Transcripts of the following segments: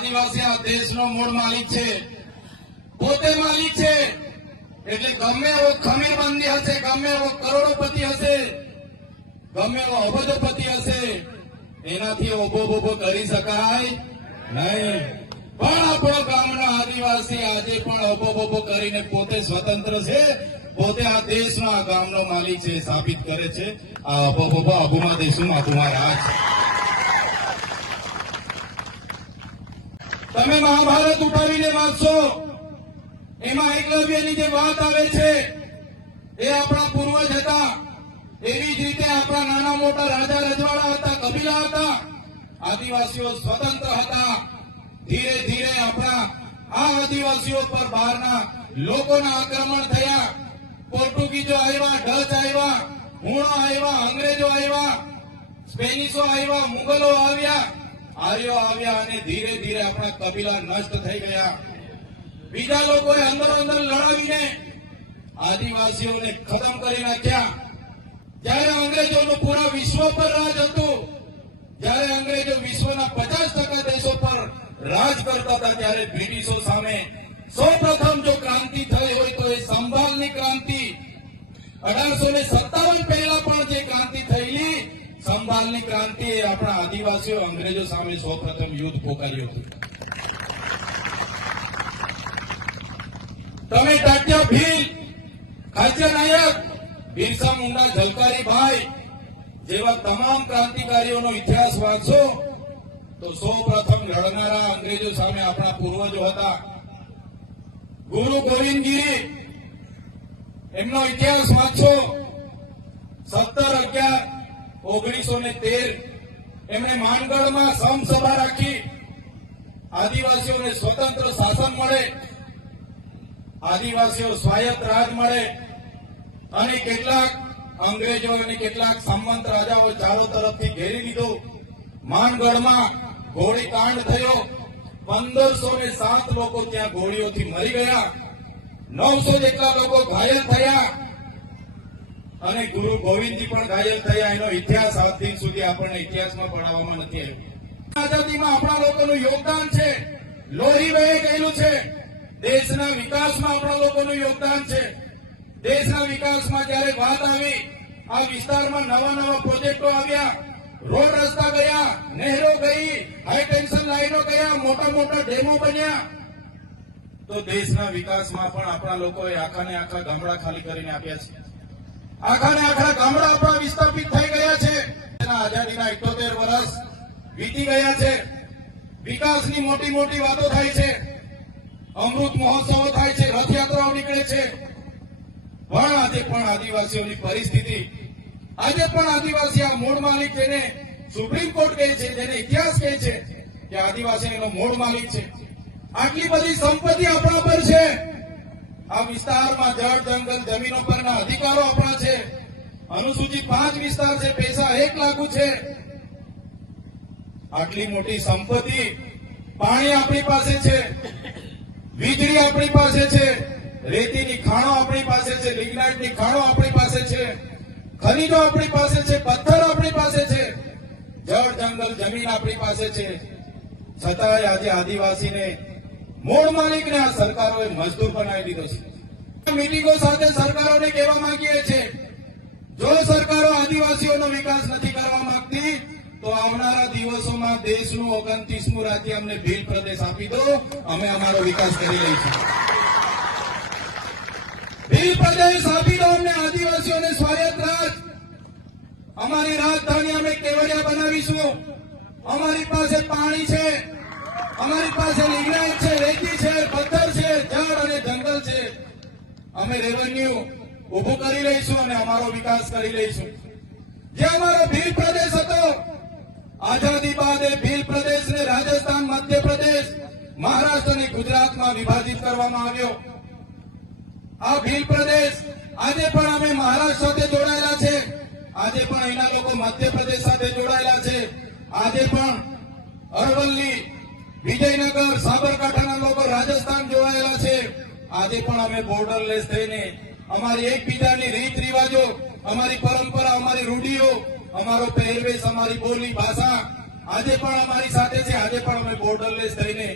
આદિવાસી આ દેશનો મૂળ માલિક છે. પોતે માલિક છે. એટલે ગમે એવો ખમીરબંધી હશે, ગમે એવો કરોડોપતિ હશે, ગમે એવો અબધોપતિ હશે, એનાથી ઓબો બોબો કરી શકાય નહીં. પણ આપણો ગામનો આદિવાસી આજે પણ ઓબો બોબો કરીને પોતે સ્વતંત્ર છે. પોતે આ દેશનો આ ગામનો માલિક છે, સાબિત કરે છે. આ અભો બોબો અબુમાં દેશું અબુમાં રાજ તમે મહાભારત ઉઠાવીને વાંચશો. એમાં એકલવ્યની જે વાત આવે છે, એ આપણા પૂર્વજ હતા. એવી જ રીતે આપણા નાના મોટા રાજા રજવાડા હતા, કબીલા હતા. આદિવાસીઓ સ્વતંત્ર હતા. ધીરે ધીરે આપણા આ આદિવાસીઓ પર બહારના લોકોના આક્રમણ થયા. પોર્ટુગીઝો આવ્યા, ડચ આવ્યા, હુણો આવ્યા, અંગ્રેજો આવ્યા, સ્પેનિશો આવ્યા, મુગલો આવ્યા. આર્યો આવ્યા અને ધીરે ધીરે આપણા કબીલા નષ્ટ થઈ ગયા. બીજા લોકોએ અંદર અંદર લડાવીને આદિવાસીઓને ખતમ કરી નાખ્યા. જ્યારે અંગ્રેજોનું પૂરા વિશ્વ પર રાજ હતું, જ્યારે અંગ્રેજો વિશ્વના પચાસ ટકા દેશો પર રાજ કરતા હતા, ત્યારે બ્રિટિશો સામે સૌ પ્રથમ જો ક્રાંતિ થઈ હોય તો એ સંભાલની ક્રાંતિ. અઢારસો ને સત્તાવન પહેલા સંભાલની ક્રાંતિ એ આપણા આદિવાસીઓ અંગ્રેજો સામે સૌપ્રથમ યુદ્ધ પોકાર્યું હતું. તમે તાત્યા ભીલ ખાચર નાયક, બિરસા મુંડા ઝલકારી જેવા તમામ ક્રાંતિકારીઓનો ઇતિહાસ વાંચો, તો સૌ પ્રથમ લડનારા અંગ્રેજો સામે આપણા પૂર્વજો હતા. ગુરુ ગોવિંદગીરી, એમનો ઇતિહાસ વાંચો. સત્તર અગિયાર ઓગણીસો ને તેર એમણે માનગઢમાં સમસભા રાખી. આદિવાસીઓને સ્વતંત્ર શાસન મળે. આદિવાસીઓ સ્વાયત્ત રાજ મળે. અને કેટલાક અંગ્રેજો અને કેટલાક સંમંત રાજાઓ ચારો તરફથી ઘેરી લીધો. માનગઢમાં ગોળીકાંડ થયો. પંદરસો ને સાત લોકો ત્યાં ગોળીઓથી મરી ગયા. નવસો જેટલા લોકો ઘાયલ થયા. અને ગુરુ ગોવિંદજી પણ ઘાયલ થયા. એનો ઇતિહાસ આજ સુધી આપણને ઇતિહાસમાં ભણાવવામાં નથી આવ્યો. આઝાદીમાં આપણા લોકોનું યોગદાન છે. લોહી વહી ગયેલું છે. દેશના વિકાસમાં આપણા લોકોનું યોગદાન છે. દેશના વિકાસમાં જ્યારે વાત આવી, આ વિસ્તારમાં નવા નવા પ્રોજેક્ટો આવ્યા. રોડ રસ્તા ગયા, નહેરો ગઈ હાઈ ટેન્શન લાઈનો ગયા, મોટા મોટા ડેમો બન્યા. તો દેશના વિકાસમાં પણ આપણા લોકોએ આખા ને આખા ગામડા ખાલી કરીને આપ્યા છે. આખા ને આખા ગામડા આપણા વિસ્થાપિત થઈ ગયા છે. આઝાદીના ઇઠોતેર વર્ષ વીતી ગયા છે. વિકાસની મોટી મોટી વાતો થાય છે. અમૃત મહોત્સવો થાય છે. રથયાત્રાઓ નીકળે છે. પણ આજે પણ આદિવાસીઓની પરિસ્થિતિ આજે પણ આદિવાસી આ મૂળ માલિક જેને સુપ્રીમ કોર્ટ કહે છે, જેને ઇતિહાસ કહે છે, કે આદિવાસી એનો મૂળ માલિક છે. આટલી બધી સંપત્તિ આપણા પર છે. આ વિસ્તારમાં જળ, જંગલ, જમીનો પરના અધિકારો આપણા છે. અનુસૂચિત પાંચ વિસ્તાર છે, પૈસા એક લાગુ છે. આટલી મોટી સંપત્તિ પાણી આપણી પાસે છે, વીજળી આપણી પાસે છે, રેતીની ખાણો આપણી પાસે છે, લિગ્નાઇટની ખાણો આપણી પાસે છે, ખનીજો આપણી પાસે છે, પથ્થર આપણી પાસે છે, જળ, જંગલ, જમીન આપણી પાસે છે. છતાંય આજે આદિવાસીને મૂળ માલિકને આ સરકારોએ મજદૂર બનાવી દીધો છે. મિટિંગો સાથે સરકારોને કહેવા માંગીએ છીએ, જો સરકારો આદિવાસીઓનો વિકાસ નથી કરવા માંગતી, તો આવનારા દિવસોમાં દેશનું ઓગણત્રીસમું રાજ્ય અમને ભીલ પ્રદેશ આપી દો, અમે અમારો વિકાસ કરી લઈશું. ભીલ પ્રદેશ આપી દો અમને, આદિવાસીઓને સ્વાયત્ત રાજ. અમારી રાજધાની અમે કેવડિયા બનાવીશું. અમારી પાસે પાણી છે. અમારી પાસે લિગ્નાઇટ છે, રેતી છે, પથ્થર છે જળ અને જંગલ છે. અમે રેવન્યુ ઉભું કરી લઈશું અને અમારો વિકાસ કરી લઈશું. જે અમારો ભીલ પ્રદેશ હતો, આઝાદી બાદ એ ભીલ પ્રદેશને રાજસ્થાન, મધ્યપ્રદેશ, મહારાષ્ટ્ર અને ગુજરાતમાં વિભાજિત કરવામાં આવ્યો. આ ભીલ પ્રદેશ આજે પણ અમે મહારાષ્ટ્ર સાથે જોડાયેલા છે. આજે પણ એના લોકો મધ્યપ્રદેશ સાથે જોડાયેલા છે. આજે પણ અરવલ્લી વિજયનગર, સાબરકાંઠાના લોકો રાજસ્થાન જોડાયેલા છે. આજે પણ અમે બોર્ડરલેસ થઈને અમારી એકબીજાની રીત રિવાજો, અમારી પરંપરા, અમારી રૂઢિઓ, અમારો પહેરવેશ, અમારી બોલી ભાષા આજે પણ અમારી સાથે છે. આજે પણ અમે બોર્ડરલેસ થઈને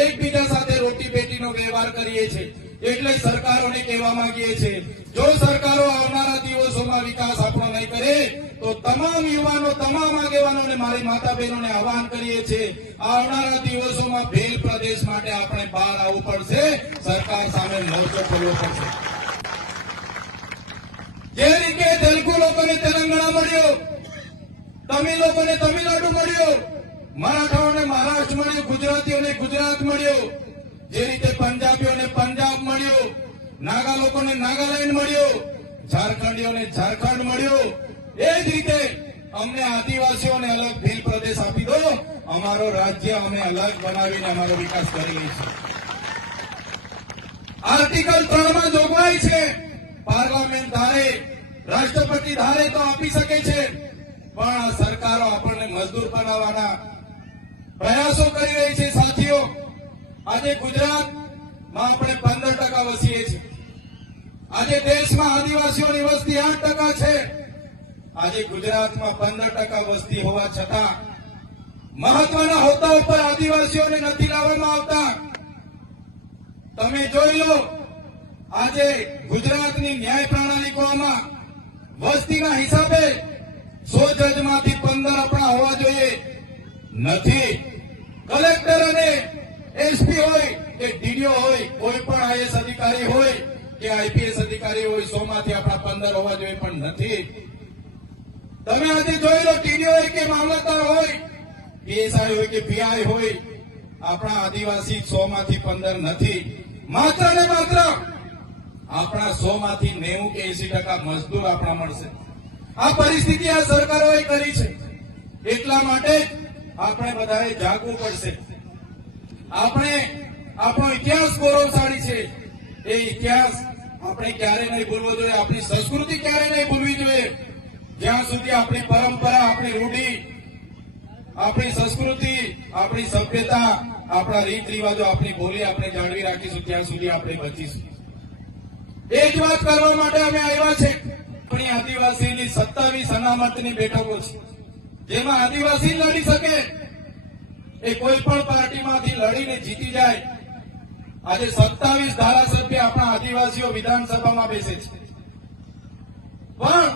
એકબીજા સાથે રોટી પેટીનો વ્યવહાર કરીએ છીએ. એટલે સરકારોને કહેવા માંગીએ છીએ. જો સરકારો આવનારા દિવસોમાં વિકાસ આપણો નહીં કરે, તો તમામ યુવાનો, તમામ આગેવાનોને મારી માતા બહેનોને આહવાન કરીએ છીએ, આવનારા દિવસોમાં ભેલ પ્રદેશ માટે આપણે બહાર આવવું પડશે. સરકાર સામે મોરચો ખોલવો પડશે. જે રીતે તેલુગુ લોકોને તેલંગાણા મળ્યો, તમિલ લોકોને તમિલનાડુ મળ્યો, મરાઠાઓને મહારાષ્ટ્ર મળ્યો, ગુજરાતીઓને ગુજરાત મળ્યો જે રીતે પંજાબીઓને પંજાબ મળ્યું, નાગા લોકોને નાગાલેન્ડ મળ્યું ઝારખંડીઓને ઝારખંડ મળ્યું, એ જ રીતે અમને આદિવાસીઓને અલગ ભીલ પ્રદેશ આપી દો, અમારો રાજ્ય અમે અલગ બનાવીને અમારો વિકાસ કરી લઈશું. આર્ટિકલ ત્રણમાં જોગવાઈ છે, પાર્લામેન્ટ ધારે, રાષ્ટ્રપતિ ધારે તો આપી શકે છે, પણ આ સરકારો આપણને મજદૂર બનાવવાના પ્રયાસો કરી રહી છે, સાથીઓ. આજે ગુજરાતમાં આપણે પંદર ટકા વસીએ છીએ. આજે દેશમાં આદિવાસીઓની વસ્તી આઠ ટકા છે. આજે ગુજરાતમાં પંદર ટકા વસ્તી હોવા છતાં મહત્વના હોદ્દા ઉપર આદિવાસીઓને નથી લાવવામાં આવતા. તમે જોઈ લો, આજે ગુજરાતની ન્યાય પ્રણાલિકોમાં વસ્તીના હિસાબે સો જજમાંથી પંદર આપણા હોવા જોઈએ. નથી. કલેક્ટર અને એસપી હોય કે ડીડીઓ હોય, કોઈ પણ આઈએસ અધિકારી હોય, કે આઈપીએસ અધિકારી હોય સો માંથી આપણા પંદર હોવા જોઈએ પણ નથી. તમે આજે જોઈ લો ટીડીઓ હોય કે મામલતદાર હોય, પીએસઆઈ હોય કે પીઆઈ હોય, આપણા આદિવાસી સો માંથી પંદર નથી. માત્ર ને માત્ર આપણા સો માંથી નેવું કે એસી ટકા મજદૂર આપણા મળશે. આ પરિસ્થિતિ આ સરકારોએ કરી છે. એટલા માટે આપણે બધાએ જાગવું પડશે. આપણે, આપણો ઇતિહાસ ગૌરવશાળી છે. એ ઇતિહાસ આપણે ક્યારે નહીં ભૂલવો જોઈએ, આપણી સંસ્કૃતિ ક્યારે નહીં ભૂલવી જોઈએ. જ્યાં સુધી આપણી પરંપરા, આપણી રૂઢી, આપણી સંસ્કૃતિ, આપણી સભ્યતા, આપણા રીત રિવાજો આપણી બોલી આપણે જાળવી રાખીશું, ત્યાં સુધી આપણે બચીશું. એ જ વાત કરવા માટે અમે આવ્યા છે. આપણી આદિવાસીની સત્તાવીસ અનામતની બેઠકો છે. જેમાં આદિવાસી લડી શકે. એ કોઈ પણ પાર્ટીમાંથી લડીને જીતી જાય, આજે સત્તાવીસ ધારાસભ્ય આપણા આદિવાસીઓ વિધાનસભામાં બેસે છે. પણ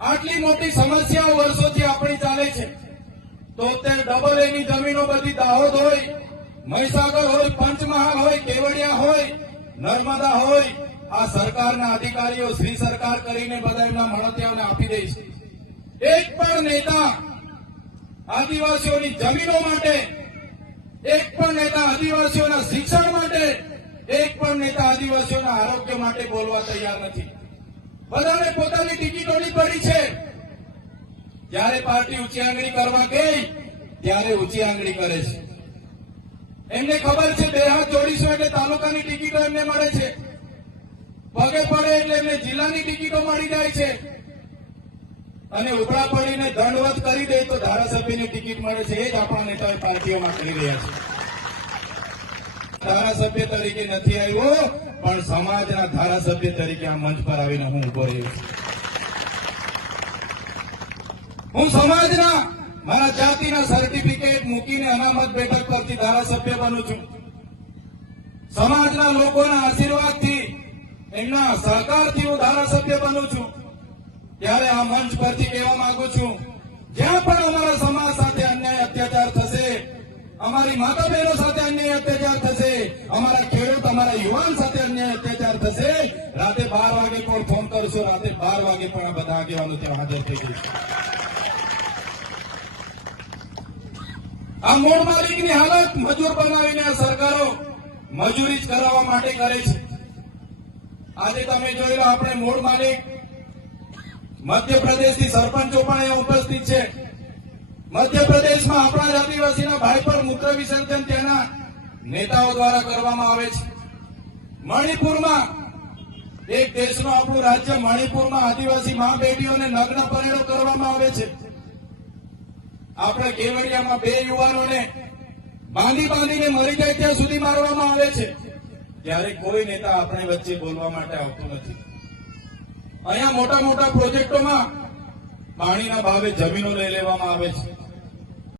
આટલી મોટી સમસ્યાઓ વર્ષોથી આપણી ચાલે છે. તો તે ડબલ એની જમીનો બધી દાહોદ હોય, મહીસાગર હોય, પંચમહાલ હોય, કેવડિયા હોય, નર્મદા હોય, આ સરકારના અધિકારીઓ શ્રી સરકાર કરીને બધા એમના મળતિયાઓને આપી દે છે. એક પણ નેતા આદિવાસીઓની જમીનો માટે, એક પણ નેતા આદિવાસીઓના શિક્ષણ માટે, એક પણ નેતા આદિવાસીઓના આરોગ્ય માટે બોલવા તૈયાર નથી. બધાને પોતાની ટિકિટોની પડી છે. જ્યારે પાર્ટી ઊંચી આંગળી કરવા ગઈ, ત્યારે ઊંચી આંગળી કરે છે. એમને ખબર છે બે હાથ જોડીશું એટલે તાલુકાની ટિકિટો એમને મળે છે. પગે પડે એટલે એમને જિલ્લાની ટિકિટો મળી જાય છે. અને ઉપરા પડીને દંડવત કરી દે તો ધારાસભ્યની ટિકિટ મળે છે. એ જ આપણા નેતા પાર્ટીઓમાં કરી રહ્યા છે. ધારાસભ્ય તરીકે નથી આવ્યો, પણ સમાજના ધારાસભ્ય તરીકે આ મંચ પર આવીને હું ઊભો રહ્યો છું. હું સમાજના, મારા જાતિના સર્ટિફિકેટ મૂકીને અનામત બેઠક પરથી ધારાસભ્ય બનું છું. સમાજના લોકોના આશીર્વાદથી, એમના સહકારથી હું ધારાસભ્ય બનું છું. ત્યારે આ મંચ પરથી કહેવા માંગુ છું, જ્યાં પણ અમારા સમાજ સાથે અન્યાય અત્યાચાર થશે, અમારી માતા બહેનો સાથે અન્યાય અત્યાચાર થશે, અમારા ખેડૂત, અમારા યુવાન સાથે અન્યાય અત્યાચાર થશે, રાતે બાર વાગે પણ ફોન કરશો, રાતે બાર વાગે પણ આ બધા આગેવાનો ત્યાં હાજર થઈ જઈશું. આ મૂળ માલિકની હાલત મજૂર બનાવીને આ સરકારો મજૂરી જ કરાવવા માટે કરે છે. આજે તમે જોઈ લો, આપણે મૂળ માલિક મધ્યપ્રદેશથી સરપંચો પણ અહીંયા ઉપસ્થિત છે. મધ્યપ્રદેશમાં આપણા જ આદિવાસીના ભાઈ પર મૂત્ર વિસર્જન ત્યાંના નેતાઓ દ્વારા કરવામાં આવે છે. મણિપુરમાં એક દેશનું આપણું રાજ્ય મણિપુરમાં આદિવાસી મા બેટીઓને નગ્ન પરેડો કરવામાં આવે છે. આપણે કેવડિયામાં બે યુવાનોને બાંધી બાંધીને મરી જાય ત્યાં સુધી મારવામાં આવે છે. ત્યારે કોઈ નેતા આપણે વચ્ચે બોલવા માટે આવતો નથી. અહીંયા મોટા મોટા પ્રોજેક્ટોમાં પાણીના ભાવે જમીનો લઈ લેવામાં આવે છે.